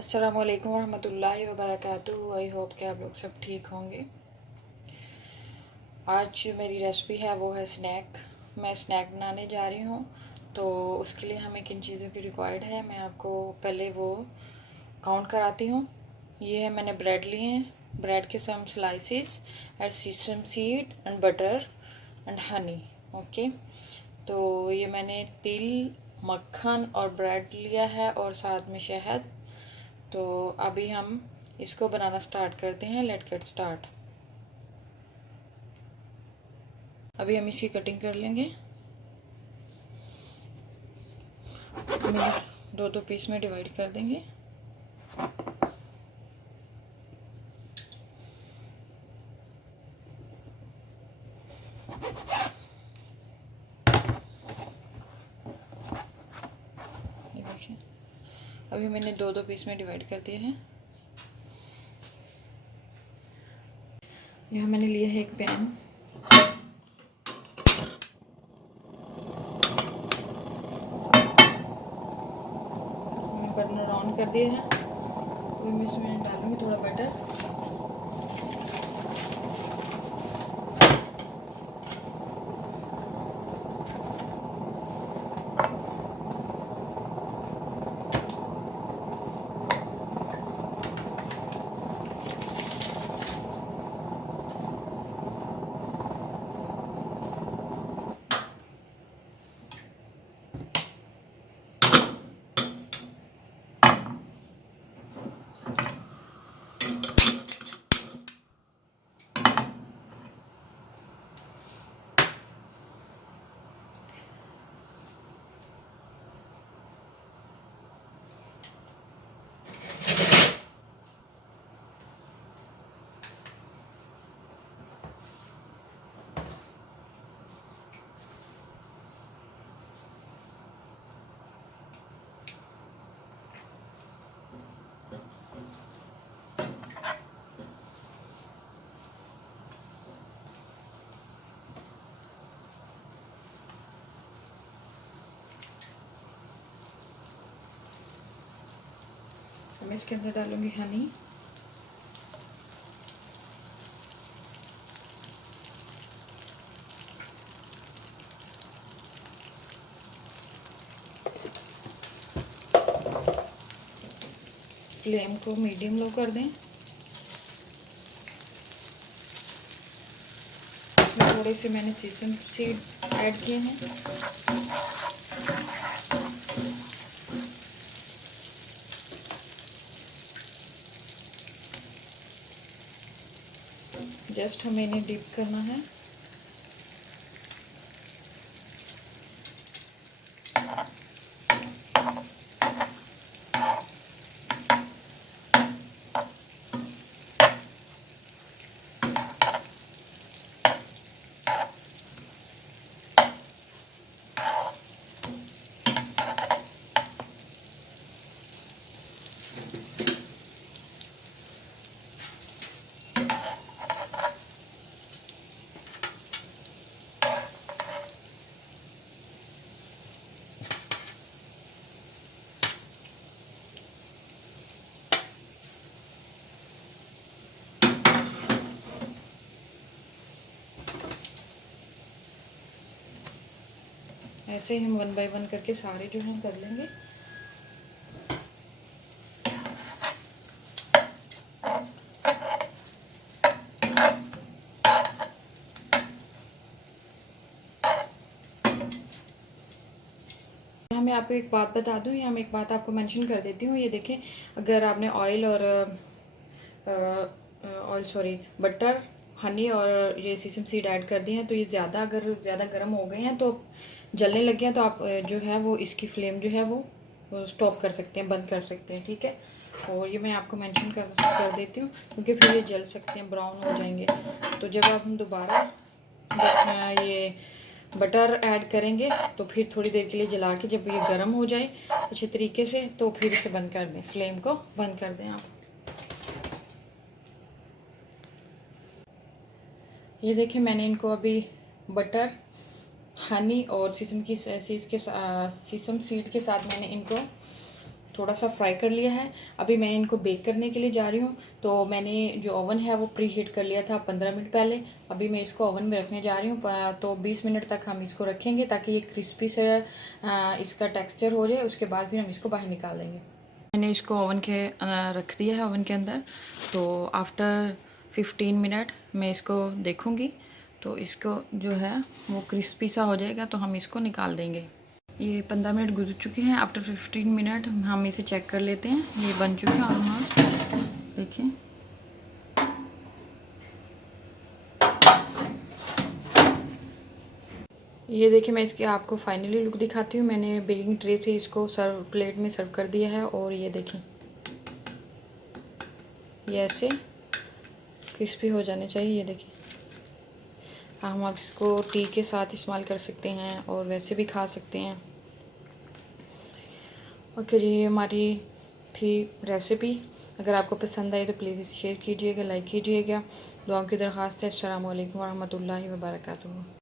अस्सलामुअलैकुम वरहमतुल्लाहि वबरकातुहू। I hope कि आप लोग सब ठीक होंगे। आज मेरी रेसिपी है वो है स्नैक। मैं स्नैक बनाने जा रही हूँ, तो उसके लिए हमें किन चीज़ों की रिक्वायर्ड है मैं आपको पहले वो काउंट कराती हूँ। ये है, मैंने ब्रेड लिए हैं, ब्रेड के some slices and sesame seed and butter and honey. Okay, तो ये मैंने तिल, मक्खन और ब्रेड लिया है और साथ में शहद। तो अभी हम इसको बनाना स्टार्ट करते हैं। Let get start. अभी हम इसकी कटिंग कर लेंगे। मैं दो दो पीस में डिवाइड कर देंगे। ये देखिए, अभी मैंने दो दो पीस में डिवाइड कर दिए हैं। यहाँ मैंने लिया है एक पैन। मैंने बर्नर ऑन कर दिया है। अभी मैं इसमें डालूंगी थोड़ा बटर। मैं इसके अंदर डालूंगी हनी। फ्लेम को मीडियम लो कर दें। इसमें थोड़े से मैंने सीसम सीड ऐड किए हैं। जस्ट हमें इन्हें डिप करना है। ऐसे हम वन बाय वन करके सारे जो हैं कर लेंगे। मैं आपको एक बात बता दूं, या मैं एक बात आपको मेंशन कर देती हूँ। ये देखें, अगर आपने ऑयल और ऑयल सॉरी बटर, हनी और ये सीसम सीड ऐड कर दिए हैं, तो ये अगर ज़्यादा गर्म हो गए हैं तो जलने लगे हैं, तो आप जो है वो इसकी फ्लेम जो है वो स्टॉप कर सकते हैं, बंद कर सकते हैं। ठीक है, और ये मैं आपको मेंशन कर देती हूँ, क्योंकि फिर ये जल सकते हैं, ब्राउन हो जाएंगे। तो जब आप हम दोबारा ये बटर ऐड करेंगे तो फिर थोड़ी देर के लिए जला के, जब ये गर्म हो जाए अच्छे तरीके से, तो फिर इसे बंद कर दें, फ्लेम को बंद कर दें आप। ये देखिए, मैंने इनको अभी बटर, हनी और सीसम सीड के साथ मैंने इनको थोड़ा सा फ्राई कर लिया है। अभी मैं इनको बेक करने के लिए जा रही हूँ। तो मैंने जो ओवन है वो प्री हीट कर लिया था 15 मिनट पहले। अभी मैं इसको ओवन में रखने जा रही हूँ। तो 20 मिनट तक हम इसको रखेंगे ताकि ये क्रिस्पी से इसका टेक्स्चर हो जाए। उसके बाद फिर हम इसको बाहर निकाल देंगे। मैंने इसको ओवन के रख दिया है ओवन के अंदर। तो आफ्टर 15 मिनट मैं इसको देखूँगी तो इसको जो है वो क्रिस्पी सा हो जाएगा तो हम इसको निकाल देंगे। ये 15 मिनट गुजर चुके हैं। आफ्टर 15 मिनट हम इसे चेक कर लेते हैं। ये बन चुके हैं ऑलमोस्ट, देखिए। ये देखिए, मैं इसकी आपको फाइनली लुक दिखाती हूँ। मैंने बेकिंग ट्रे से इसको प्लेट में सर्व कर दिया है और ये देखिए, ये ऐसे क्रिस्पी हो जाने चाहिए। ये देखिए, हम आप इसको टी के साथ इस्तेमाल कर सकते हैं और वैसे भी खा सकते हैं। ओके जी, ये हमारी थी रेसिपी। अगर आपको पसंद आई तो प्लीज़ इसे शेयर कीजिएगा, लाइक कीजिएगा। दुआओं की दरख्वास्त है। अस्सलाम वालेकुम वरहमतुल्लाहि वबरकातुहू।